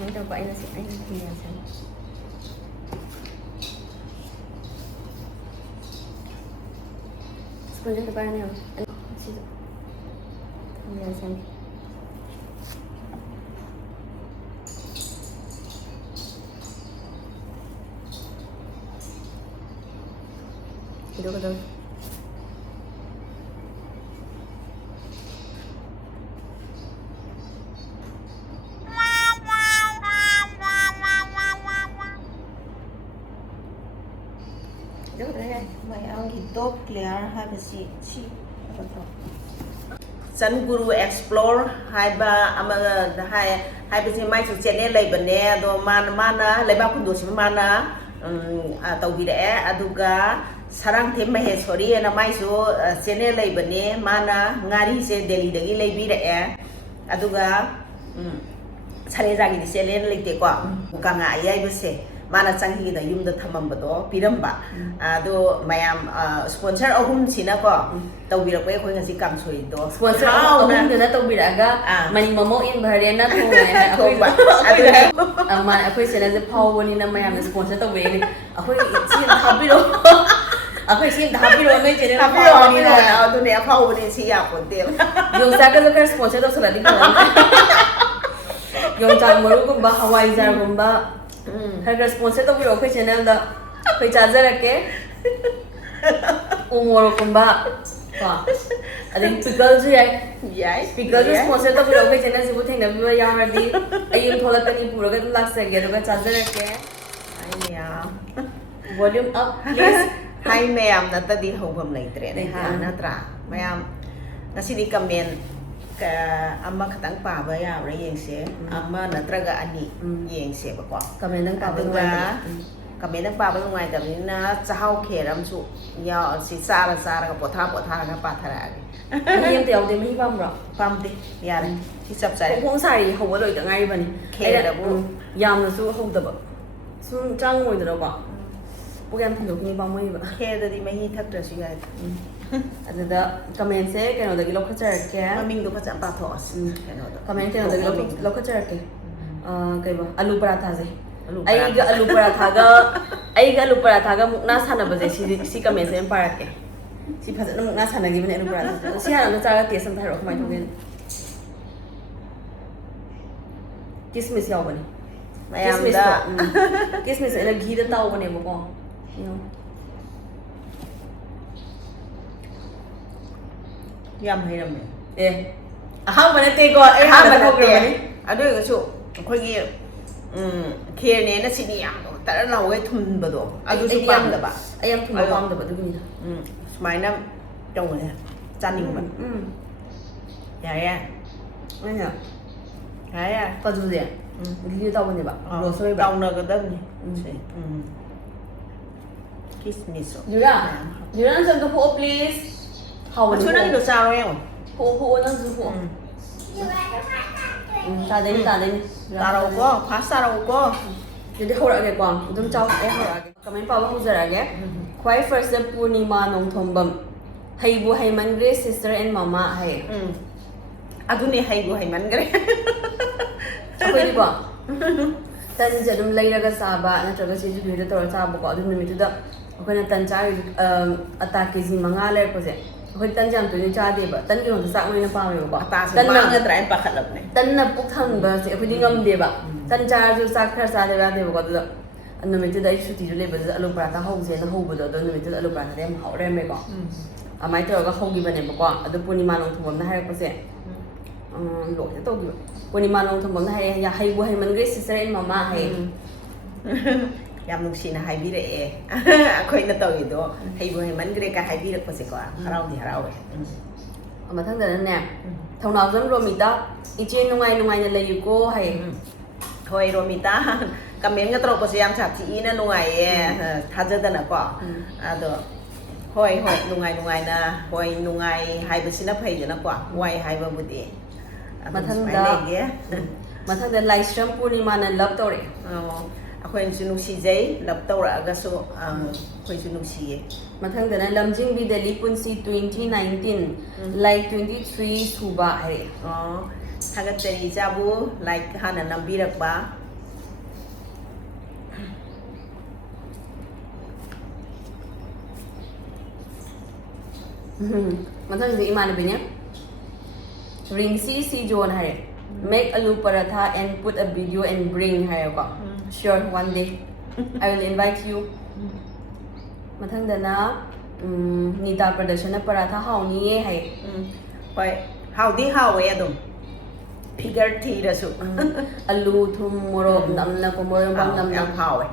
Ini coba ini sih, ini biasa. Sebenarnya depannya, situ. Biasa. Itu betul. Mày ăn thì tốt clear hai bà chị Sun Guru Explore hai ba ama hai bà chị mai chủ channel lấy bên nè do mana lấy bao kundu sih mana tàu bị đẻ aduga sarang thêm mày sorry na mai su channel lấy bên nè mana ngari se Delhi dagi lấy bị đẻ aduga sare ragi di channel lấy te kwa buka ngai ai bese mana changi da yum da thamam bado piramba ado mayam sponsor ahum china ko tawbira ko khoi ngasi kam soi do Sponsor ahum na tawbira ga mani momo in bharena thong hai akoi ado man akoi channel je phaw ni na mayam na sponsor tawbe ni akoi chin thabiro akoi chin thabiro nei channel phaw ni na ado ne phaw ni chi ya ko te yung sa ka ka sponsor to sala di ko yung chan maru ko ba hawai jar ko ba Harga sponsor to biro koi channel da koi charger rake umor kumba ka adin pickle ju yai pickle ju sponsor to biro koi channel sibu theng na bi ya har di ayum thola kani pura ka lak se ge do charger rake ai ya volume up please hai mayam na ta di hobam lai tre ne ha na tra mayam ngasi di comment ka amma khatang pa ba ya ra yeng se amma natraga ani yeng se ba ko comment nang pa ba comment nang pa ba ngai ta ni na chau khe ram su ya si sa ra ka potha ka pa thara ge yeng te au de mi pam ro pam de ya re si sap sai khong sai ho wa loi ta ngai ba ni khe da bu yam na su ho da ba su chang ngoi da ba program thong ni ba moi ba khe da di mai thak tra su ya adada comment se kano da gilo khacha ke maming do khacha pa thos kano da comment kano da gilo khacha ke kai ba alu paratha je ai ga alu paratha ga mukna sana ba je si comment se para ke si phaja na mukna sana gi bane alu paratha si ha na cha ga taste sam thai ro khmai thogen kismis yaw bane mayam da kismis ena ghee da taw bane ba ko yam hay ram aham bane te ko ai ha ba ko bane adu ga su khoi gi khe ne na sini yam ta ra law ai thun ba do adu su pam da ba ai am thun ba pam da ba du ni smai na trong ne chan ning ba ya ya ai ya ya pa du de li taw bane ba ro so ba taw na ga dam ni kismis Jura nang sang po please. How chú nó được sao em po nang su po. Ta đây. ta đâu có phá sao đâu có Jadi hora ke kwang, dum chaw hora ke. Kamen pa ba huzara ke. Kwai first the Purnima nong thombam. Hai bu hai man Grace sister and mama hai. adu ne hai bu hai man gre Akoi di ba. Tan jadum lairaga saba na traga si ju bhira tor sa ba ko adu nimitu da. Akoi na tan cha atake ji manga le ko je. Akoi tan jam tu ni cha de ba. Tan ki hon sa ngoi na pa me ba. ta tan mang na trai pa khat lap ne Tan na puk thang ba se akoi di ngam de ba. Tan cha ju sa khar sa de ba de ba ko da. Nimitu da isu ti ju le ba alu pra ta ho je na ho ba do nimitu alu pra ta dem ho re me ko. Amai tor ga ho gi ba ne ba ko. Adu Purnima nong thum na hai ko se. Lo te to gi. Purnima nong thum na hai ya hai bu hai man Grace sister and mama hai. yam nung si na hai bi re khoi na tau do hai bu hai man gre ka hai bi re ko se ko harau di harau Mà thằng này nè, thằng nào dám rồi mình ta, ít trên nung ngày là lấy cô hay thôi Romita comment nga tro ko siyam sa ti na nungay thaja da na ko ado hoy nungay na hoy nungay hai ba sina phai na ko wai hai ba budi mathang da live stream Purnima na love to re akhoi sinu si jai love to ra ga so khoi sinu si mathang da na Lamjing bi Delhi Punsi 2019 like 23 suba hai thagat tari jabu like hana nambirak ba ꯃꯊꯪꯁꯦ ꯏꯃꯥꯟꯅꯕꯤꯅꯦ ꯔꯤꯡꯁꯤ ꯁꯤ zone ꯍꯥꯏꯔꯦ make aloo paratha and put a video and bring ꯍꯥꯏꯔꯦꯀꯣ sure one day I will invite you ꯃꯊꯪꯗꯅ Nita ꯄ꯭ꯔꯗꯛꯁꯟꯅ ꯄꯔꯥꯊꯥ ꯍꯥꯎꯅꯤꯌꯦ ꯍꯥꯏ ꯍꯣꯏ ꯍꯥꯎꯗꯤ ꯍꯥꯎꯋꯦ ꯑꯗꯨꯝ figure ꯊꯤꯔꯁꯨ ꯑꯂꯨ ꯊꯨꯝ ꯃꯣꯔꯣꯛ ꯅꯝꯅꯀꯣ ꯃꯣꯔꯣꯛ ꯅꯝꯅ ꯌꯥꯝ ꯍꯥꯎꯋꯦ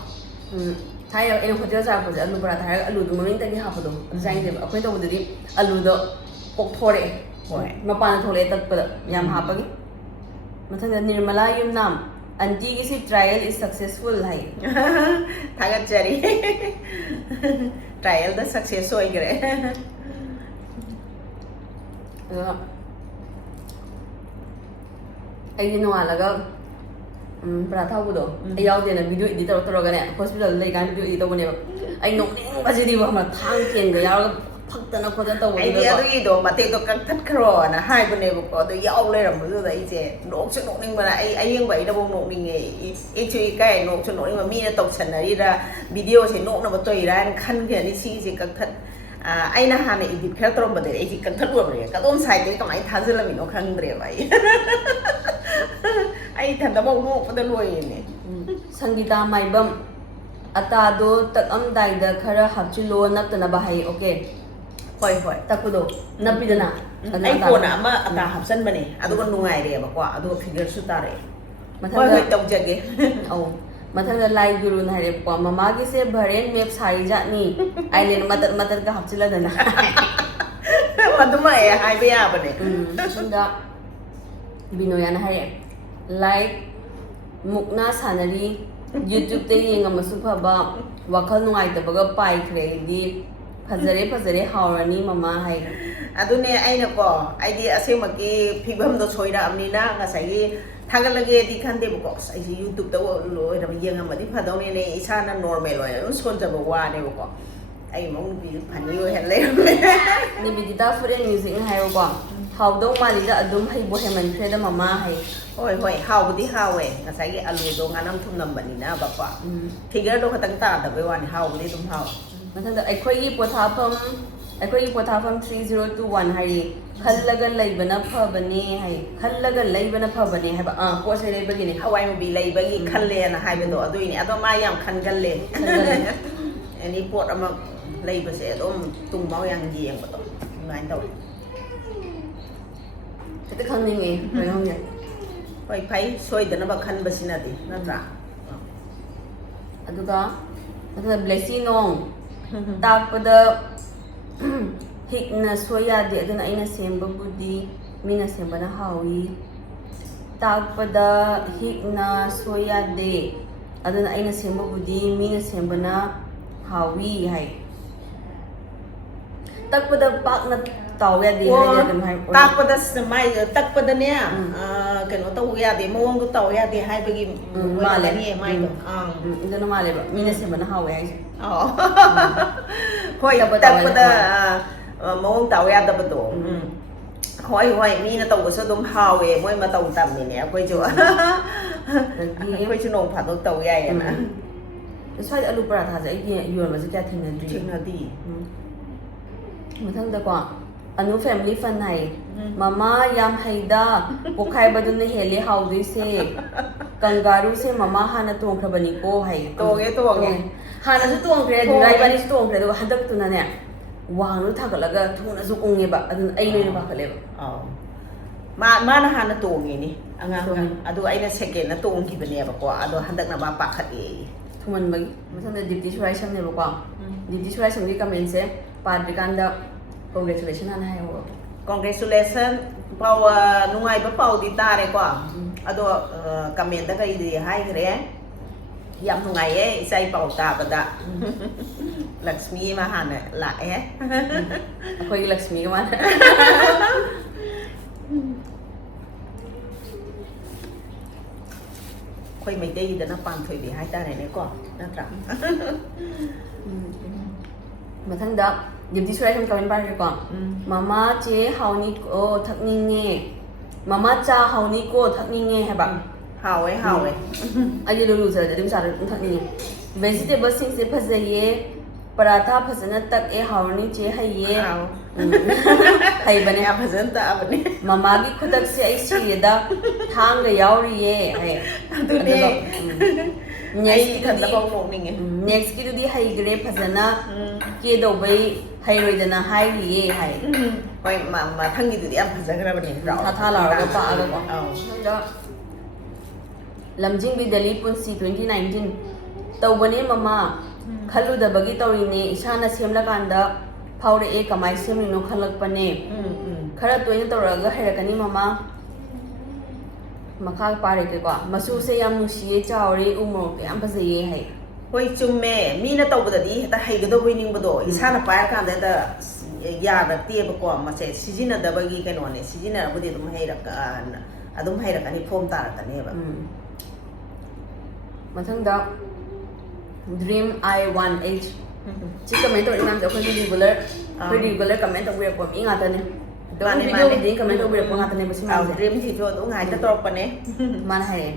ꯊꯥꯏꯅ ꯑꯩꯅ ꯍꯣꯇꯦꯜ ꯆꯥꯔꯛꯄꯁꯦ ꯑꯂꯨ ꯄꯔꯥꯊꯥ ꯍꯥꯏꯔꯒ ꯑꯂꯨꯗꯣ ꯃꯃꯤꯡꯇꯒꯤ ꯍꯥꯞꯄꯗꯣ ꯑꯗꯨ ꯆꯥꯏꯗꯦꯕ ꯑꯩꯈꯣꯏꯅ ꯇꯧꯕꯗꯗꯤ ꯑꯂꯨꯗꯣ ꯄꯣꯛꯊꯣꯔꯛꯑꯦ ꯍꯣꯏ ꯃꯄꯥꯟꯗ ꯊꯣꯛꯂꯛꯑꯦ ꯇꯠꯄꯗ ꯌꯥꯝ ꯍꯥꯞꯄꯒꯤ ꯃꯊꯪꯗ ꯅꯤꯔꯃꯂꯥ ꯌꯨꯝꯅꯥꯝ ꯑꯟꯇꯤꯒꯤꯁꯤ ꯇ꯭ꯔꯥꯏꯌꯦꯜ ꯏꯁ ꯁꯛꯁꯦꯁꯐꯨꯜ ꯍꯥꯏ ꯊꯥꯒꯠꯆꯔꯤ ꯇ꯭ꯔꯥꯏꯌꯦꯜꯗ ꯁꯛꯁꯦꯁ ꯑꯣꯏꯈ꯭ꯔꯦ ꯑꯗꯨꯒ ꯑꯩꯗꯤ ꯅꯣꯡꯉꯥꯜꯂꯒ ꯄꯔꯥꯊꯥ ꯍꯧꯕꯗꯣ ꯑꯩ ꯌꯥꯎꯗꯦꯅ ꯚꯤꯗꯤꯑꯣ ꯏꯗꯤꯠ ꯇꯧꯔꯒꯅꯦ ꯍꯣꯁꯄꯤꯇꯥꯜꯗ ꯂꯩꯀꯥꯟꯗ ꯚꯤꯗꯤꯑꯣꯏꯗꯤꯠ ꯇꯧꯕꯅꯦꯕ ꯑꯩ ꯅꯣꯛꯅꯤꯡꯕꯁꯤꯗꯤꯕ ꯊꯥꯡ ꯀꯦꯟꯒ ꯌꯥꯎꯔꯒ ꯐꯛꯇꯅ ꯈꯣꯠꯇꯅ ꯑꯩꯗꯤ ꯇꯧꯕꯗꯨꯗꯀꯣ ꯑꯗꯨꯒꯤꯗꯣ ꯃꯇꯦꯛꯇꯣ ꯀꯛꯊꯠꯈ꯭ꯔꯣꯅ ꯍꯥꯏꯕꯅꯦꯕꯀꯣ ꯑꯗꯣ ꯌꯥꯎ ꯂꯩꯔꯝꯕꯗꯨꯗ ꯑꯩꯁꯦ ꯅꯣꯛꯁꯨ ꯅꯣꯛꯅꯤꯡꯕꯅ ꯑꯩ ꯑꯌꯦꯡꯕ ꯑꯩꯅꯐꯥꯎ ꯅꯣꯛꯅꯤꯡꯉꯦ ꯏꯁꯨ ꯏꯀꯥꯏ ꯅꯣꯛꯁꯨ ꯅꯣꯛꯅꯤꯡꯕ ꯃꯤꯅ ꯇꯧꯁꯟꯅꯔꯤꯔ ꯚꯤꯗꯤꯑꯣꯁꯦ ꯅꯣꯛꯅꯕ ꯇꯧꯔꯤꯔꯥ ꯍꯥꯏꯅ ꯈꯟꯈ꯭ꯔꯅꯤ ꯁꯤꯒꯤꯁꯦ ꯀꯛꯊꯠ ꯑꯩꯅ ꯍꯥꯟꯅ ꯏꯗꯤꯠ ꯈꯔ ꯇꯧꯔꯝꯕꯗꯒꯤ ꯑꯩꯁꯦ ꯀꯛꯊꯠꯂꯨꯔꯕꯅꯦ ꯀꯗꯣꯝ ꯁꯥꯏꯗꯇꯒꯤ ꯀꯃꯥꯏꯅ ꯊꯥꯖꯤꯜꯂꯝꯃꯤꯅꯣ ꯈꯪꯗ꯭ꯔꯦꯕ ꯑꯩ ꯏꯊꯟꯗꯐꯥꯎ ꯅꯣꯛꯄꯗ ꯂꯣꯏꯔꯦꯅꯦ ꯁꯪꯒꯤꯇꯥ ꯃꯥꯏꯕꯝ ꯑꯇꯥꯗꯣ ꯇꯛꯑꯝꯗꯥꯏꯗ ꯈꯔ ꯍꯥꯞꯆꯤꯜꯂꯣ ꯅꯞꯇꯅꯕ ꯍꯥꯏ ꯑꯣꯀꯦ ꯍꯣꯏ ꯍꯣꯏ ꯇꯛꯄꯗꯣ ꯅꯞꯄꯤꯗꯅ ꯑꯩ ꯀꯣꯟꯅ ꯑꯃ ꯑꯇꯥ ꯍꯥꯞꯆꯟꯕꯅꯦ ꯑꯗꯨꯒ ꯅꯨꯡꯉꯥꯏꯔꯦꯕꯀꯣ ꯑꯗꯨꯒ ꯐꯤꯒꯔꯁꯨ ꯇꯥꯔꯛꯑꯦ ꯍꯣꯏ ꯍꯣꯏ ꯇꯧꯖꯒꯦ ꯑꯧ ꯃꯊꯪꯗ ꯂꯥꯏ ꯒꯨꯔꯨꯅ ꯍꯥꯏꯔꯦꯕꯀꯣ ꯃꯃꯥꯒꯤꯁꯦ ꯚꯔꯦꯟ ꯃꯦꯞ ꯁꯥꯔꯤ ꯖꯥꯠꯅꯤ ꯑꯥꯏꯂꯦꯟ ꯃꯇꯠ ꯃꯇꯠꯀ ꯍꯥꯞꯆꯤꯜꯂꯗꯅ ꯃꯗꯨꯃ ꯍꯥꯏꯕ ꯌꯥꯕꯅꯦ ꯃꯊꯪꯗ ꯕꯤꯅꯣꯌꯥꯅ ꯍꯥꯏꯔꯛꯑꯦ ꯂꯥꯏꯛ ꯃꯨꯛꯅꯥ ꯁꯥꯟꯅꯔꯤ ꯌꯨꯇ꯭ꯌꯨꯕꯇ ꯌꯦꯡꯉꯝꯃꯁꯨ ꯐꯕ ꯋꯥꯈꯜ ꯅꯨꯡꯉꯥꯏꯇꯕꯒ ꯄꯥꯏꯈ꯭ꯔꯦ ꯑꯩꯗꯤ ꯐꯖꯔꯦ ꯐꯖꯔꯦ ꯍꯥꯎꯔꯅꯤ ꯃꯃꯥ ꯍꯥꯏꯈ꯭ꯔꯦ ꯑꯗꯨꯅꯦ ꯑꯩꯅꯀꯣ ꯑꯩꯗꯤ ꯑꯁꯦꯡꯕꯒꯤ ꯐꯤꯕꯝꯗꯣ ꯁꯣꯏꯔꯛꯑꯕꯅꯤꯅ ꯉꯁꯥꯏꯒꯤ ꯊꯥꯒꯠꯂꯒꯦꯗꯤ ꯈꯟꯗꯦꯕꯀꯣ ꯑꯁ ꯑꯩꯁꯦ ꯌꯨꯇ꯭ꯌꯨꯕꯇ ꯑꯣꯏꯅ ꯌꯦꯡꯉꯝꯃꯗꯤ ꯐꯗꯧꯅꯦꯅꯦ ꯏꯁꯥꯅ ꯅꯣꯔꯃꯦꯜ ꯑꯣꯏꯅ ꯑꯗꯨꯝ ꯁꯣꯟꯖꯕ ꯋꯥꯅꯦꯕꯀꯣ ꯑꯩ ꯃꯧ ꯅꯨꯄꯤꯗꯨ ꯐꯅꯤ ꯑꯣꯏꯍꯟ ꯂꯩꯔꯝꯃꯦ ꯅꯤꯕꯤꯗꯤꯇꯥ ꯐꯨꯗ ꯑꯦꯟ ꯃ꯭ꯌꯨꯖꯤꯛꯅ ꯍꯥꯏꯌꯣꯀꯣ ꯍꯥꯎꯗꯧ ꯃꯥꯜꯂꯤꯗ ꯑꯗꯨꯝ ꯍꯩꯕꯨ ꯍꯩꯃꯟꯈ꯭ꯔꯦꯗ ꯃꯃꯥ ꯍꯩ ꯍꯣꯏ ꯍꯣꯏ ꯍꯥꯎꯕꯨꯗꯤ ꯍꯥꯎꯋꯦ ꯉꯁꯥꯏꯒꯤ ꯑꯂꯨꯗꯣ ꯉꯥꯅꯝ ꯊꯨꯝꯅꯝꯕꯅꯤꯅꯕꯀꯣ ꯐꯤꯒꯔꯗꯣ ꯈꯛꯇꯪ ꯇꯥꯗꯕꯩ ꯋꯥꯅꯤ ꯍꯥꯎꯕꯨꯗꯤ ꯑꯗꯨꯝ ꯍꯥꯎꯋꯦ ꯃꯊꯪꯗ ꯑꯩꯈꯣꯏꯒꯤ ꯄꯣꯊꯥꯐꯝ 3021 ꯍꯥꯏꯔꯤ ꯈꯜꯂꯒ ꯂꯩꯕꯅ ꯐꯕꯅꯦ ꯍꯥꯏ ꯈꯜꯂꯒ ꯂꯩꯕꯅ ꯐꯕꯅꯦ ꯍꯥꯏꯕ ꯄꯣꯠ ꯆꯩ ꯂꯩꯕꯒꯤꯅꯦ ꯍꯋꯥꯏ ꯃꯨꯕꯤ ꯂꯩꯕꯒꯤ ꯈꯜꯂꯦꯅ ꯍꯥꯏꯕꯗꯣ ꯑꯗꯨꯏꯅꯦ ꯑꯗꯣ ꯃꯥ ꯌꯥꯝ ꯈꯟꯒꯜꯂꯦ ꯑꯦꯅꯤ ꯄꯣꯠ ꯑꯃ ꯂꯩꯕꯁꯦ ꯑꯗꯨꯝ ꯇꯨꯡꯐꯥꯎ ꯌꯥꯝ ꯌꯦꯡꯕꯗꯣ ꯑꯗꯨꯃꯥꯏꯅ ꯇꯧꯋꯦ ꯈꯤꯇ ꯈꯪꯅꯤꯡꯉꯦ ꯀꯩꯅꯣꯝꯁꯦ ꯍꯣꯏ ꯐꯩ ꯁꯣꯏꯗꯅꯕ ꯈꯟꯕꯁꯤꯅꯗꯤ ꯅꯠꯇ꯭ꯔꯥ ꯑꯗꯨꯒ ꯃꯊꯪꯗ ꯕ꯭ꯂꯦꯁꯤ ꯅꯣꯡ ꯇꯥꯛꯄꯗ ꯍꯤꯛꯅ ꯁꯣꯏ ꯌꯥꯗꯦ ꯑꯗꯨꯅ ꯑꯩꯅ ꯁꯦꯝꯕꯕꯨꯗꯤ ꯃꯤꯅ ꯁꯦꯝꯕꯅ ꯍꯥꯎꯏ ꯇꯥꯛꯄꯗ ꯍꯤꯛꯅ ꯁꯣꯏ ꯌꯥꯗꯦ ꯑꯗꯨꯅ ꯑꯩꯅ ꯁꯦꯝꯕꯕꯨꯗꯤ ꯃꯤꯅ ꯁꯦꯝꯕꯅ ꯍꯥꯎꯏ ꯍꯥꯏ ꯇꯛꯄꯗ ꯄꯥꯛꯅ ꯇꯥꯎ ꯌꯥꯗꯦ ꯍꯥꯏꯗꯅ ꯑꯗꯨꯝ ꯍꯥꯏ ꯇꯥꯛꯄꯗ ꯃꯥꯏ ꯇꯛꯄꯗꯅꯦ ꯀꯩꯅꯣ ꯇꯧꯕ ꯌꯥꯗꯦ ꯃꯑꯣꯡꯗꯣ ꯇꯧ ꯌꯥꯗꯦ ꯍꯥꯏꯕꯒꯤ ꯃꯥꯜꯂꯦ ꯃꯥꯏꯗꯣ ꯑꯗꯨꯅ ꯃꯥꯜꯂꯦꯕ ꯃꯤꯅ ꯁꯦꯝꯕꯅ ꯍꯥꯎꯋꯦ ꯍꯥꯏꯁꯦ ꯍꯣꯏ ꯇꯛꯄꯗ ꯃꯑꯣꯡ ꯇꯥꯎ ꯌꯥꯗꯕꯗꯣ ꯍꯣꯏ ꯍꯣꯏ ꯃꯤꯅ ꯇꯧꯕꯁꯨ ꯑꯗꯨꯝ ꯍꯥꯎꯋꯦ ꯃꯣꯏ ꯃꯇꯧ ꯇꯝꯃꯤꯅꯦ ꯑꯩꯈꯣꯏꯁꯨ ꯑꯩꯈꯣꯏꯁꯨ ꯅꯣꯡ ꯐꯥꯗꯣꯛ ꯇꯧ ꯌꯥꯏꯌꯦꯅ ꯁ꯭ꯋꯥꯏꯗ ꯑꯂꯨ ꯄꯔꯥꯊꯥꯁꯦ ꯑꯩꯗꯤ ꯌꯣꯟꯕꯁꯦ ꯀꯌꯥ ꯊꯦꯡꯅꯗ꯭ꯔꯤ ꯊꯦꯡꯅꯗꯤ ꯃꯊꯪꯗꯀꯣ ꯑꯅꯨ ꯐꯦꯃꯤꯂꯤ ꯐꯟ ꯍꯥꯏꯌꯦ ꯃꯃꯥ ꯌꯥꯝ ꯍꯩꯗ ꯄꯣꯛꯈꯥꯏꯕꯗꯨꯅ ꯍꯦꯜꯂꯦ ꯍꯥꯎꯗꯣꯏꯁꯦ ꯀꯪꯒꯥꯔꯨꯁꯦ ꯃꯃꯥ ꯍꯥꯟꯅ ꯇꯣꯡꯈ꯭ꯔꯕꯅꯤꯀꯣ ꯍꯥꯏꯌꯦ ꯇꯣꯡꯉꯦ ꯍꯥꯟꯅꯁꯨ ꯇꯣꯡꯈ꯭ꯔꯦ ꯗꯨꯔꯥ ꯏꯕꯥꯅꯤꯁꯨ ꯇꯣꯡꯈ꯭ꯔꯦ ꯑꯗꯨꯒ ꯍꯟꯗꯛꯇꯨꯅꯅꯦ ꯋꯥꯡꯅ ꯊꯥꯒꯠꯂꯒ ꯊꯨꯅꯁꯨ ꯎꯪꯉꯦꯕ ꯑꯗꯨꯅ ꯑꯩ ꯂꯣꯏꯅ ꯄꯥꯈꯠꯂꯦꯕ ꯃꯥꯅ ꯍꯥꯟꯅ ꯇꯣꯡꯉꯤꯅꯤ ꯑꯉꯥꯡ ꯑꯗꯨꯒ ꯑꯩꯅ ꯁꯦꯀꯦꯟꯗ ꯇꯣꯡꯈꯤꯕꯅꯦꯕꯀꯣ ꯑꯗꯣ ꯍꯟꯗꯛꯅ ꯃꯥ ꯄꯥꯈꯠꯂꯦ ꯊꯨꯃꯟꯕꯒꯤ ꯃꯊꯪꯗ ꯗꯤꯞꯇꯤ ꯁꯨꯔꯥꯏꯁꯝꯅꯦꯕꯀꯣ ꯗꯤꯞꯇꯤ ꯁꯨꯔꯥꯏꯁꯝꯒꯤ ꯀꯃꯦꯟꯁꯦ ꯄꯥꯗ꯭ꯔꯤꯀꯥꯟꯗ ꯀꯣꯡꯒ꯭ꯔꯦꯆꯨꯂꯦꯁꯟ ꯍꯥꯟꯅ ꯍꯥꯏꯍꯧꯕ ꯀꯣꯡꯒ꯭ꯔꯦꯆꯨꯂꯦꯁꯟ ꯄꯥꯎ ꯅꯨꯡꯉꯥꯏꯕ ꯄꯥꯎꯗꯤ ꯇꯥꯔꯦꯀꯣ ꯑꯗꯣ ꯀꯃꯦꯟꯗ ꯀꯩꯗꯤ ꯍꯥꯏꯈ꯭ꯔꯦ ꯌꯥꯝ ꯅꯨꯡꯉꯥꯏꯌꯦ ꯏꯆꯥ ꯄꯥꯎ ꯇꯥꯕꯗ ꯂꯛꯁꯃꯤ ꯑꯃ ꯍꯥꯟꯅ ꯂꯥꯛꯑꯦ ꯑꯩꯈꯣꯏꯒꯤ ꯂꯛꯁꯃꯤꯒ ꯃꯥꯅ ꯑꯩꯈꯣꯏ ꯃꯩꯇꯩꯒꯤꯗꯅ ꯄꯥꯟꯊꯣꯏꯕꯤ ꯍꯥꯏꯇꯥꯔꯦꯅꯦꯀꯣ ꯅꯠꯇ꯭ꯔꯥ ꯃꯊꯪꯗ ꯗꯤꯞꯇꯤ ꯁꯨꯔꯥꯏꯁꯝ ꯀꯃꯦꯟ ꯄꯥꯔꯒꯦꯀꯣ ꯃꯃꯥ ꯆꯦ ꯍꯥꯎꯅꯤꯀꯣ ꯊꯛꯅꯤꯡꯉꯦ ꯃꯃꯥ ꯆꯥ ꯍꯥꯎꯅꯤꯀꯣ ꯊꯛꯅꯤꯡꯉꯦ ꯍꯥꯏꯕ ꯍꯥꯎꯋꯦ ꯑꯩꯗꯤ ꯂꯨꯖꯔꯗꯤ ꯑꯗꯨꯝ ꯆꯥꯔ ꯑꯗꯨꯝ ꯊꯛꯅꯤꯡꯉꯦ ꯚꯦꯖꯤꯇꯦꯕꯜꯁꯤꯡꯁꯦ ꯐꯖꯩꯌꯦ ꯄꯔꯥꯊꯥ ꯐꯖꯅ ꯇꯛꯑꯦ ꯍꯥꯎꯔꯅꯤ ꯆꯦ ꯍꯩꯌꯦ ꯍꯩꯕꯅꯦ ꯌꯥꯝ ꯐꯖꯅ ꯇꯥꯛꯑꯕꯅꯦ ꯃꯃꯥꯒꯤ ꯈꯨꯗꯛꯁꯦ ꯑꯩ ꯁꯤꯔꯦꯗ ꯊꯥꯡꯒ ꯌꯥꯎꯔꯤꯌꯦ ꯍꯥꯏ ꯑꯗꯨꯅꯦ ꯑꯩ ꯏꯊꯟꯇ ꯐꯥꯎ ꯅꯣꯛꯅꯤꯡꯉꯦ ꯅꯦꯛꯁꯀꯤꯗꯨꯗꯤ ꯍꯩꯈ꯭ꯔꯦ ꯐꯖꯅ ꯀꯦꯗꯧꯕꯩ ꯍꯩꯔꯣꯏꯗꯅ ꯍꯥꯏꯔꯤꯌꯦ ꯍꯥꯏ ꯍꯣꯏ ꯃꯊꯪꯒꯤꯗꯨꯗꯤ ꯌꯥꯝ ꯐꯖꯈ꯭ꯔꯕꯅꯦ ꯊꯥ ꯊꯥ ꯂꯥꯎꯔꯒ ꯄꯥꯛꯑꯒꯀꯣ ꯑꯧ ꯂꯝꯖꯤꯡꯕꯤ ꯗꯦꯜꯂꯤ ꯄꯨꯟꯁꯤ 2019 ꯇꯧꯕꯅꯦ ꯃꯃꯥ ꯈꯜꯂꯨꯗꯕꯒꯤ ꯇꯧꯔꯤꯅꯦ ꯏꯁꯥꯅ ꯁꯦꯝꯂꯀꯥꯟꯗ ꯐꯥꯎꯔꯛꯑꯦ ꯀꯃꯥꯏꯅ ꯁꯦꯝꯂꯤꯅꯣ ꯈꯜꯂꯛꯄꯅꯦ ꯈꯔ ꯇꯣꯏꯅ ꯇꯧꯔꯛꯑꯒ ꯍꯩꯔꯛꯀꯅꯤ ꯃꯃꯥ ꯃꯈꯥ ꯄꯥꯔꯦꯀꯣ ꯃꯆꯨꯁꯦ ꯌꯥꯝ ꯅꯨꯡꯁꯤꯌꯦ ꯆꯥꯎꯔꯦ ꯎ ꯃꯣꯔꯣꯛꯇ ꯌꯥꯝ ꯐꯖꯩꯌꯦ ꯍꯥꯏ ꯍꯣꯏ ꯆꯨꯝꯃꯦ ꯃꯤꯅ ꯇꯧꯕꯗꯗꯤ ꯍꯦꯛꯇ ꯍꯩꯒꯗꯧꯕꯩ ꯅꯤꯡꯕꯗꯣ ꯏꯁꯥꯅ ꯄꯥꯏꯔꯀꯥꯟꯗ ꯍꯦꯛꯇ ꯌꯥꯔꯛꯇꯦꯕꯀꯣ ꯃꯁꯦ ꯁꯤꯖꯤꯟꯅꯗꯕꯒꯤ ꯀꯩꯅꯣꯅꯦ ꯁꯤꯖꯤꯟꯅꯔꯕꯨꯗꯤ ꯑꯗꯨꯝ ꯍꯩꯔꯛꯀꯅꯤ ꯐꯣꯝ ꯇꯥꯔꯛꯀꯅꯦꯕ ꯃꯊꯪꯗ ꯗ꯭ꯔꯤꯝ I1H ꯁꯤ ꯀꯃꯦꯟ ꯇꯧꯔꯛꯏ ꯃꯌꯥꯝꯁꯦ ꯑꯩꯈꯣꯏ ꯔꯤꯒꯨꯂꯔ ꯀꯃꯦꯟ ꯇꯧꯕꯤꯔꯛꯄ ꯃꯤ ꯉꯥꯛꯇꯅꯦ ꯃꯥꯅꯦ ꯚꯤꯗꯤꯑꯣ ꯈꯨꯗꯤꯡ ꯀꯃꯦꯟ ꯇꯧꯕꯤꯔꯛꯄ ꯉꯥꯛꯇꯅꯦꯕ ꯁꯤ ꯃꯌꯥꯝꯁꯦ ꯗ꯭ꯔꯤꯝꯁꯤꯁꯨ ꯑꯗꯨꯝ ꯉꯥꯏꯇ ꯇꯧꯔꯛꯄꯅꯦ ꯃꯥꯅ ꯍꯥꯏꯔꯛꯑꯦ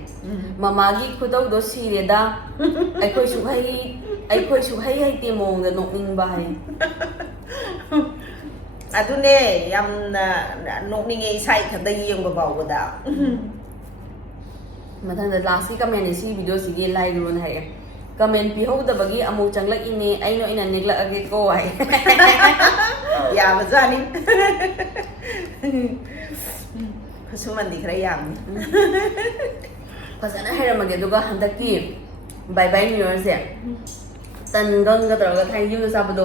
ꯃꯃꯥꯒꯤ ꯈꯨꯇꯧꯗꯣ ꯁꯤꯔꯦꯗ ꯑꯩꯈꯣꯏ ꯁꯨꯛꯍꯩ ꯍꯩꯇꯦ ꯃꯑꯣꯡꯗ ꯅꯣꯛꯅꯤꯡꯕ ꯍꯥꯏ ꯑꯗꯨꯅꯦ ꯌꯥꯝꯅ ꯅꯣꯛꯅꯤꯡꯉꯦ ꯏꯁꯥ ꯏꯊꯟꯇ ꯌꯦꯡꯕ ꯐꯥꯎꯕꯗ ꯃꯊꯪꯗ ꯂꯥꯁꯀꯤ ꯀꯃꯦꯟꯅꯦ ꯁꯤ ꯚꯤꯗꯤꯑꯣꯁꯤꯒꯤ ꯂꯥꯏꯒꯨꯔꯨꯅ ꯍꯥꯏꯔꯛꯑꯦ ꯀꯃꯦꯟ ꯄꯤꯍꯧꯗꯕꯒꯤ ꯑꯃꯨꯛ ꯆꯪꯂꯛꯏꯅꯦ ꯑꯩꯅ ꯑꯣꯏꯅ ꯅꯦꯛꯂꯛꯑꯒꯦꯀꯣ ꯍꯥꯏ ꯌꯥꯕꯖꯥꯠꯅꯤ ꯈꯨꯠꯁꯨꯃꯟꯗꯤ ꯈꯔ ꯌꯥꯝꯅꯤ ꯐꯖꯅ ꯍꯩꯔꯝꯃꯒꯦ ꯑꯗꯨꯒ ꯍꯟꯗꯛꯀꯤ ꯕꯥꯏ ꯕꯥꯏ ꯅ꯭ꯌꯨ ꯌꯔꯁꯦ ꯇꯟꯒꯪꯒ ꯇꯧꯔꯒ ꯊꯥꯏꯅ ꯌꯨꯝꯗ ꯆꯥꯕꯗꯣ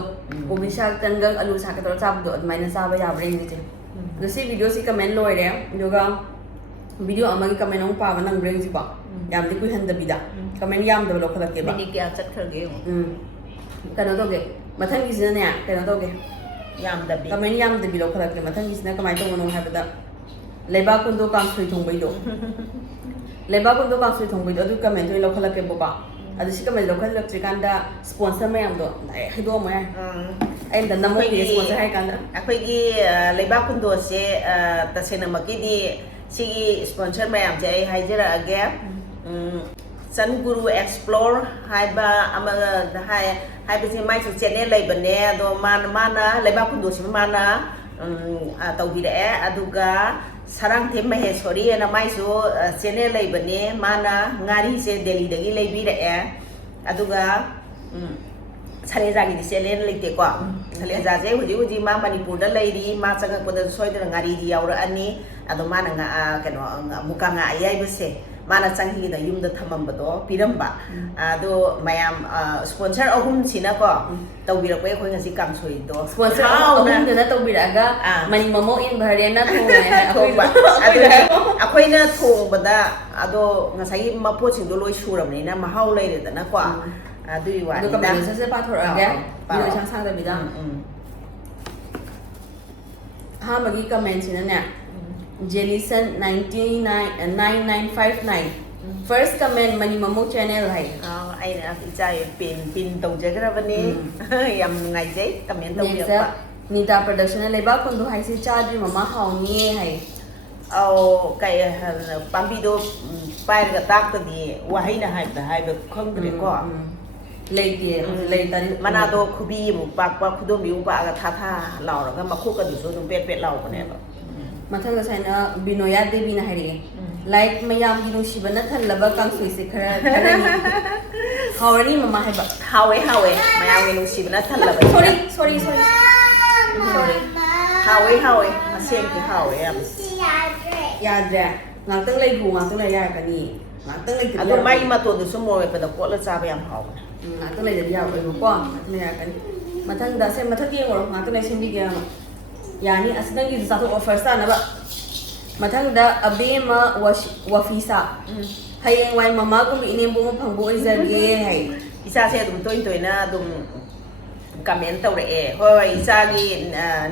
ꯀꯣꯕꯤ ꯁꯥꯛ ꯇꯟꯒꯪ ꯑꯂꯨ ꯁꯥꯛꯀ ꯇꯧꯔꯒ ꯆꯥꯕꯗꯣ ꯑꯗꯨꯃꯥꯏꯅ ꯆꯥꯕ ꯌꯥꯕ꯭ꯔꯥ ꯌꯦꯡꯁꯦ ꯑꯗꯣ ꯁꯤ ꯚꯤꯗꯤꯑꯣꯁꯤ ꯀꯃꯦꯟ ꯂꯣꯏꯔꯦ ꯑꯗꯨꯒ ꯚꯤꯗꯤꯑꯣ ꯑꯃꯒꯤ ꯀꯃꯦꯟ ꯑꯃꯨꯛ ꯄꯥꯕ ꯅꯪꯕ꯭ꯔꯥ ꯌꯦꯡꯁꯤꯀꯣ ꯌꯥꯝꯗꯤ ꯀꯨꯏꯍꯟꯗꯕꯤꯗ ꯀꯃꯦꯟ ꯌꯥꯝꯗꯕ ꯂꯧꯈꯠꯂꯛꯀꯦꯕ ꯃꯤꯅꯤꯠ ꯀꯌꯥ ꯆꯠꯈ꯭ꯔꯒꯦ ꯀꯩꯅꯣ ꯇꯧꯒꯦ ꯃꯊꯪꯒꯤꯁꯤꯅꯅꯦ ꯀꯩꯅꯣ ꯇꯧꯒꯦ ꯌꯥꯝꯗꯕꯤ ꯀꯃꯦꯟ ꯌꯥꯝꯗꯕꯤ ꯂꯧꯈꯠꯂꯛꯀꯦ ꯃꯊꯪꯒꯤꯁꯤꯅ ꯀꯃꯥꯏꯅ ꯇꯧꯕꯅꯣ ꯍꯥꯏꯕꯗ ꯂꯩꯕꯥꯛ ꯀꯨꯟꯗꯣ ꯀꯥꯡꯁꯣꯏ ꯊꯣꯡꯕꯩꯗꯣ ꯂꯩꯕꯥꯛ ꯀꯨꯟꯗꯣ ꯀꯥꯡꯁꯣꯏ ꯊꯣꯡꯕꯩꯗꯣ ꯑꯗꯨ ꯀꯃꯦꯟꯇꯣ ꯑꯣꯏꯅ ꯂꯧꯈꯠꯂꯛꯀꯦꯕꯀꯣ ꯑꯗꯨ ꯁꯤ ꯀꯃꯦꯟ ꯂꯧꯈꯠꯂꯛꯇ꯭ꯔꯤꯀꯥꯟꯗ ꯁ꯭ꯄꯣꯟꯁꯔ ꯃꯌꯥꯝꯗꯣ ꯗꯥꯏꯔꯦꯛ ꯍꯥꯏꯗꯣꯛꯑꯝꯃꯣ ꯌꯥꯏ ꯑꯩ ꯑꯝꯇ ꯅꯝꯃꯛꯈꯤꯒꯦ ꯁ꯭ꯄꯣꯟꯁꯔ ꯍꯥꯏꯔꯀꯥꯟꯗ ꯑꯩꯈꯣꯏꯒꯤ ꯂꯩꯕꯥꯛ ꯀꯨꯟꯗꯣꯁꯦ ꯇꯁꯦꯡꯅꯃꯛꯀꯤꯗꯤ ꯁꯤꯒꯤ ꯁ꯭ꯄꯣꯟꯁꯔ ꯃꯌꯥꯝꯁꯦ ꯑꯩ ꯍꯥꯏꯖꯔꯛꯑꯒꯦ ꯆꯟꯒꯨꯔꯨ ꯑꯦꯛꯁꯄ꯭ꯂꯣꯔ ꯍꯥꯏꯕ ꯑꯃ ꯍꯥꯏꯕꯁꯤ ꯃꯥꯏꯁꯨ ꯆꯦꯅꯦꯜ ꯂꯩꯕꯅꯦ ꯑꯗꯣ ꯃꯥꯅ ꯂꯩꯕꯥꯛ ꯀꯨꯟꯗꯣꯁꯤꯕꯨ ꯃꯥꯅ ꯇꯧꯕꯤꯔꯛꯑꯦ ꯑꯗꯨꯒ ꯁꯔꯥꯡꯊꯦꯝ ꯃꯍꯦꯁꯣꯔꯤ ꯍꯥꯏꯅ ꯃꯥꯏꯁꯨ ꯆꯦꯅꯦꯜ ꯂꯩꯕꯅꯦ ꯃꯥꯅ ꯉꯥꯔꯤꯁꯦ ꯗꯦꯜꯂꯤꯗꯒꯤ ꯂꯩꯕꯤꯔꯛꯑꯦ ꯑꯗꯨꯒ ꯁꯂꯦꯖꯥꯒꯤꯗꯤ ꯆꯦꯅꯦꯜ ꯂꯩꯇꯦꯀꯣ ꯁꯂꯦꯖꯥꯁꯦ ꯍꯧꯖꯤꯛ ꯃꯥ ꯃꯅꯤꯄꯨꯔꯗ ꯂꯩꯔꯤ ꯃꯥ ꯆꯪꯉꯛꯄꯗꯁꯨ ꯁꯣꯏꯗꯅ ꯉꯥꯔꯤꯗꯤ ꯌꯥꯎꯔꯛꯑꯅꯤ ꯑꯗꯣ ꯃꯥꯅ ꯀꯩꯅꯣ ꯃꯨꯀꯥ ꯉꯥ ꯑꯌꯥꯏꯕꯁꯦ ꯃꯥꯅ ꯆꯪꯈꯤꯗ ꯌꯨꯝꯗ ꯊꯝꯃꯝꯕꯗꯣ ꯄꯤꯔꯝꯕ ꯑꯗꯣ ꯃꯌꯥꯝ ꯁ꯭ꯄꯣꯟꯁꯔ ꯑꯍꯨꯝꯁꯤꯅꯀꯣ ꯇꯧꯕꯤꯔꯛꯄ ꯑꯩꯈꯣꯏ ꯉꯁꯤ ꯀꯥꯡꯁꯣꯏꯗꯣ ꯁ꯭ꯄꯣꯟꯁꯔ ꯑꯍꯨꯝꯗꯨꯅ ꯇꯧꯕꯤꯔꯛꯑꯒ ꯃꯅꯤ ꯃꯃꯣ ꯏꯟꯚꯔꯦꯟꯅ ꯊꯣꯡꯕ ꯑꯗꯨꯅꯤ ꯑꯩꯈꯣꯏꯅ ꯊꯣꯡꯕꯗ ꯑꯗꯣ ꯉꯁꯥꯏꯒꯤ ꯃꯄꯣꯠꯁꯤꯡꯗꯣ ꯂꯣꯏ ꯁꯨꯔꯕꯅꯤꯅ ꯃꯍꯥꯎ ꯂꯩꯔꯦꯗꯅꯀꯣ ꯑꯗꯨꯒꯤ ꯋꯥꯅꯤꯗ ꯑꯗꯨ ꯀꯃꯦꯟꯁꯦ ꯄꯥꯊꯣꯔꯛꯑꯒꯦ ꯚꯤꯗꯤꯑꯣ ꯏꯁꯥꯡ ꯁꯥꯡꯗꯕꯤꯗ ꯑꯍꯥꯟꯕꯒꯤ ꯀꯃꯦꯟꯁꯤꯅꯅꯦ ꯖꯦꯂꯤꯁꯟ 99959 ꯐꯥꯔꯁट कमेंट मनी ममो चैनल है ꯑꯩꯅ ꯏꯆꯥ ꯄꯤꯟ ꯇꯧꯖꯈ꯭ꯔꯕꯅꯤ ꯌꯥꯝ ꯅꯨꯡꯉꯥꯏꯖꯩ ꯀꯃꯦꯟ ꯇꯧꯕꯤꯔꯛꯄ नीता प्रोडक्शन लेबा कुंदो हाइसे चाद्री ममा हाउनी है ꯑꯧ ꯀꯩ ꯄꯥꯝꯕꯤꯗꯣ ꯄꯥꯏꯔꯒ ꯇꯥꯛꯇꯗꯤ ꯋꯥꯍꯩꯅ ꯍꯥꯏꯕ ꯈꯪꯗ꯭ꯔꯦꯀꯣ ꯂꯩꯇꯦ ꯂꯩꯇꯥꯔꯤ ꯃꯅꯥꯗꯣ ꯈꯨꯕꯤ ꯑꯃꯨꯛ ꯄꯥꯛꯄ ꯈꯨꯗꯣꯝꯕꯤ ꯑꯃꯨꯛ ꯄꯥꯛꯑꯒ ꯊꯥ ꯂꯥꯎꯔꯒ ꯃꯈꯣꯛꯀꯗꯨꯁꯨ ꯑꯗꯨꯝ ꯄꯦꯠ ꯄꯦꯠ ꯂꯥꯎꯕꯅꯦꯕ ꯃꯊꯪꯗ ꯁꯥꯏꯅ ꯕꯤꯅꯣꯌꯥ ꯗꯦꯕꯤꯅ ꯍꯥꯏꯔꯛꯑꯦ ꯂꯥꯏꯛ ꯃꯌꯥꯝꯒꯤ ꯅꯨꯡꯁꯤꯕꯅ ꯊꯜꯂꯕ ꯀꯥꯡꯁꯣꯏꯁꯦ ꯈꯔꯅꯤ ꯍꯥꯎꯔꯅꯤ ꯃꯃꯥ ꯍꯥꯏꯕ ꯍꯥꯎꯋꯦ ꯃꯌꯥꯝꯒꯤ ꯅꯨꯡꯁꯤꯕꯅ ꯊꯜꯂꯕ ꯁꯣꯔꯤ ꯍꯥꯎꯋꯦ ꯑꯁꯦꯡꯀꯤ ꯍꯥꯎꯋꯦ ꯌꯥꯝ ꯌꯥꯗ꯭ꯔꯦ ꯉꯥꯛꯇꯪ ꯂꯩꯈꯣ ꯉꯥꯛꯇꯪ ꯂꯩ ꯌꯥꯔꯛꯀꯅꯤ ꯉꯥꯛꯇꯪ ꯂꯩꯇ꯭ꯔꯗꯤ ꯑꯗꯣ ꯃꯥꯒꯤ ꯃꯇꯣꯟꯗꯨꯁꯨ ꯃꯣꯔꯣꯛ ꯃꯦꯠꯄꯗ ꯀꯣꯠꯂ ꯆꯥꯕ ꯌꯥꯝ ꯍꯥꯎꯕꯅꯦ ꯉꯥꯛꯇꯪ ꯂꯩꯗꯗꯤ ꯌꯥꯔꯣꯏꯕꯀꯣ ꯉꯥꯛꯇꯪ ꯂꯩ ꯌꯥꯔꯛꯀꯅꯤ ꯃꯊꯪꯗ ꯁꯦ ꯃꯊꯛ ꯌꯦꯡꯉꯨꯔꯣ ꯉꯥꯛꯇꯪ ꯂꯩ ꯁꯦꯝꯕꯤꯒꯦ ꯌꯥꯅꯤ ꯑꯁ ꯅꯪꯒꯤꯁꯨ ꯆꯥꯊꯣꯛꯑꯣ ꯐꯥꯔꯁ ꯇꯥꯅꯕ ꯃꯊꯪꯗ ꯑꯕꯦꯝꯃ ꯋꯥꯐꯤꯁꯥ ꯍꯌꯦꯡꯋꯥꯏ ꯃꯃꯥꯒꯨꯝꯕ ꯏꯅꯦꯝꯕꯣꯛ ꯑꯃ ꯐꯪꯕ ꯑꯣꯏꯖꯒꯦ ꯍꯥꯏ ꯏꯆꯥꯁꯦ ꯑꯗꯨꯝ ꯇꯣꯏꯅ ꯑꯗꯨꯝ ꯀꯃꯦꯟ ꯇꯧꯔꯛꯑꯦ ꯍꯣꯏ ꯏꯆꯥꯒꯤ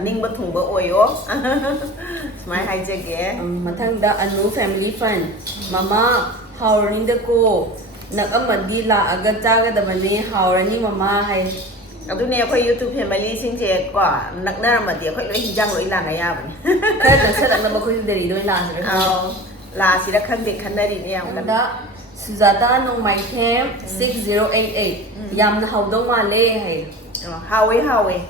ꯅꯤꯡꯕ ꯊꯨꯡꯕ ꯑꯣꯏꯌꯣ ꯁꯨꯃꯥꯏꯅ ꯍꯥꯏꯖꯒꯦ ꯃꯊꯪꯗ ꯑꯅꯨ ꯐꯦꯃꯤꯂꯤ ꯐꯟ ꯃꯃꯥ ꯍꯥꯎꯔꯅꯤꯗꯀꯣ ꯅꯛꯑꯝꯃꯗꯤ ꯂꯥꯛꯑꯒ ꯆꯥꯒꯗꯕꯅꯦ ꯍꯥꯎꯔꯅꯤ ꯃꯃꯥ ꯍꯥꯏ ꯑꯗꯨꯅꯦ ꯑꯩꯈꯣꯏ ꯌꯨꯇ꯭ꯌꯨꯕ ꯐꯦꯃꯤꯂꯤꯁꯤꯡꯁꯦ ꯀꯣ ꯅꯛꯅꯔꯝꯃꯗꯤ ꯑꯩꯈꯣꯏ ꯂꯣꯏ ꯍꯤꯟꯖꯥꯡ ꯂꯣꯏ ꯂꯥꯟꯅ ꯌꯥꯕꯅꯦ ꯈꯔ ꯅꯛꯁꯜꯂꯛꯅꯕ ꯑꯩꯈꯣꯏꯁꯨ ꯗꯦꯜꯂꯤꯗ ꯑꯣꯏꯅ ꯂꯥꯛꯑꯁꯤꯔ ꯂꯥꯛꯑꯁꯤꯔ ꯈꯪꯗꯦ ꯈꯟꯅꯔꯤꯅꯦ ꯌꯥꯝ ꯀꯟꯅ ꯁꯨꯖꯥꯇꯥ ꯅꯣꯡꯃꯥꯏꯊꯦꯝ 6088 ꯌꯥꯝꯅ ꯍꯥꯎꯗꯧ ꯃꯥꯜꯂꯦ ꯍꯥꯏ ꯍꯥꯎꯋꯦ ꯍꯥꯎꯋꯦ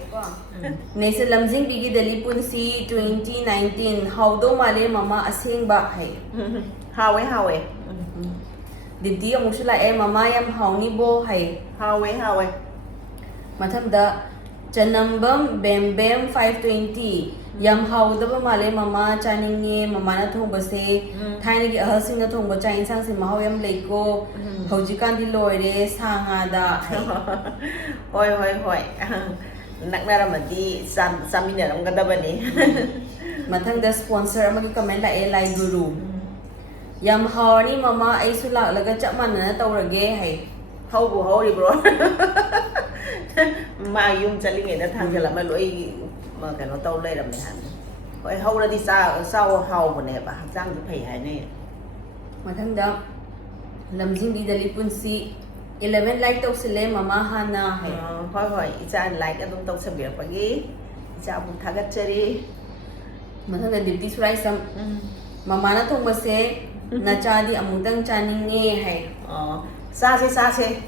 Nese lamjing bigi dali punsi 2019 haudo male mama asengba hai. Hawe hawe. Didi amusu la mama yam hauni bo hai. Hawe. Mathamda Chanambam Bem Bem 520 yam haudaba male mama chaninge mama na thongba se thaina gi ahal sing na thongba cha insang se mahau yam leiko haujikan di loire sanga da Hoi. Naknaramadi saminaramgadabani. Mathangda sponsor amagi comment la lai guru yam hauni mama aisu laklaga chap manana tawrage hai. Haubu hauri bro. Ma yung chalinge na thangjala ma loi ma kano taw leiram ne han. Hoi hauradi sa hau bane ba jang ju phei hai ne. Mathangda lamjing di dali punsi 11 like tau sile mama hana hai. Hoi icha like adum taw sabir pagi icha bu thagat chari. Mathangda dipti surai sam mama na thongba se na chadi amudang chaninge hai. Sase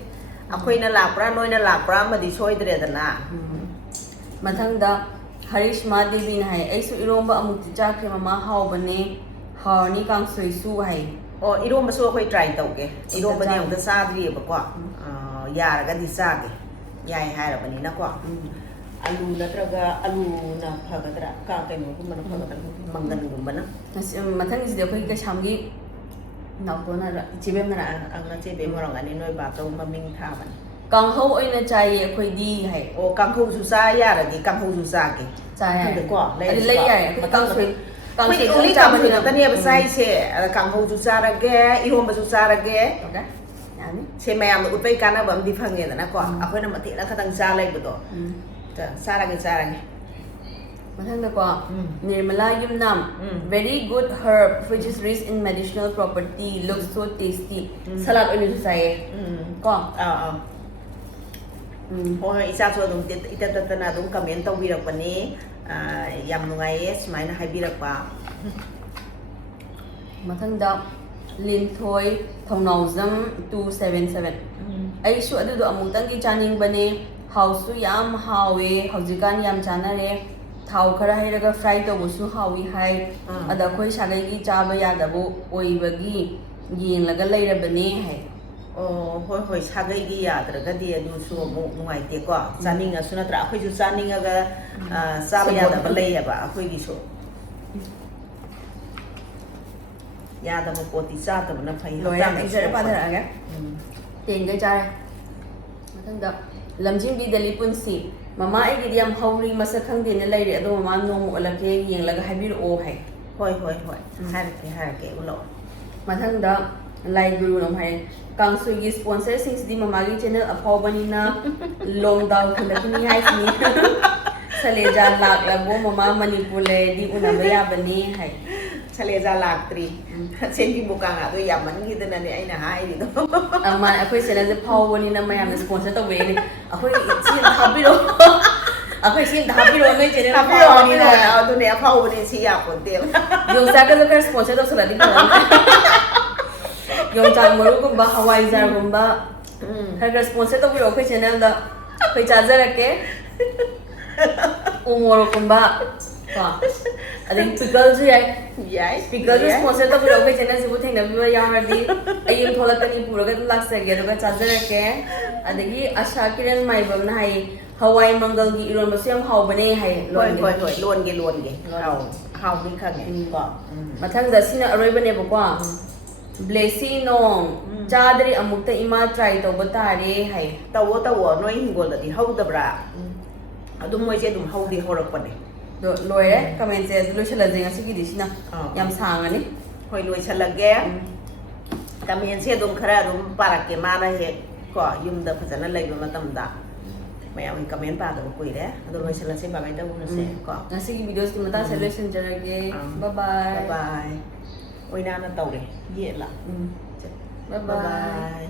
akoina lakpra noina lakpra madi soidredana. Mathangda Harishma Devi na hai aisu iromba amukti chakre mama haubane hauni kangsoi su hai. Iromba so akoi try tauge. Iromba ni amda sadri ba ko. Yaraga di sage. Yai hairabani na ko. Alu natraga alu na phagadra ka kaino kuma na phagadra mangan gumba na. Mathang is de koi ka shamgi nautona chibem na angna chebe morangani noi ba to maming thaban. Kanghou oina chai akoi di hai. Kanghou su sa yaradi kanghou su sa ke. Chai hai. Ko Adi lai yai kangsoi Kami uli kamu na tani apa sai se kanghou su sa rage iromba su sa rage. Okay. Yani. Se mayam upai kana bam di phange na ko. Akoi na mati na khatang sa lai budo. Sa rage. Mathangda ko Nirmala Yumnam very good herb which is rich in medicinal property looks so tasty salad oil su sai ko hoi isa so dum ita na dum comment taw birak pani yam nungai smaina haibirak pa Mathangda Linthoi Thongnauzam 277 ai su adu do amutang gi chaning bane hausu yam hawe haujikan yam chanare thau khara hairaga fry to busu hawi hai ada khoi sagai gi chaba yadabu oibagi yenglaga leirabane hai hoi sagai gi yadraga di adu su mu nungai te ko chaninga sunatra akhoi ju chaninga ga chaba yadaba leiya ba akhoi gi so yadaba poti cha ta na phai loi ra ai jare pa thara ga ten ga chare mathangda lamjing bi dali punsi mama ai gi yam hauri masa khangde na leire ado mama nomu alake yenglaga habir o hai hoi harake ulo mathangda lai guru nam hai kangsui gi sponsor sings di mama gi channel afau banina long down khulakni hai sini saleja lak labo mama manipur le di unabaya bani hai Saleja laktri sendi bukang ado yaman gi dana ni aina hai di do amma akhoi channel je phau banina mayam sponsor to we ni akhoi sin thabiro akhoi sin thabiro ngai channel Tapi ni na ado ne phau ni si ya ko te yung sa ka sponsor to sala di yung chan maru gumba hawai jar gumba ka sponsor to biro akhoi channel da akhoi charger rake umor gumba ka ading pickle ju yai pickle ju sponsor to biro akhoi channel sibu thengna bi ya hardi ayim thola kani pura ga lak sa ge ga charger rake adagi asha kiran mai bam na hai hawai mangal gi iron ba siam hau bane hai hoi luon ge hau ni khang nge ko mathang da sina aroi bane ba ko blessy nong chadri amukta ima try to batare hai tawo noi hingol da di hau da bra adum moi je dum hau di horak pane do loire comment se lo chala jenga sigi disina yam sanga ni hoi loi chalage comment se dum khara dum parak ke mana he ko yum da phajana leiba matam da mayam comment pa da koi re ado loi chala se ba mai da bu se ko ngasigi videos ki mata solution jarage bye bye bye oi na tau re ye la bye bye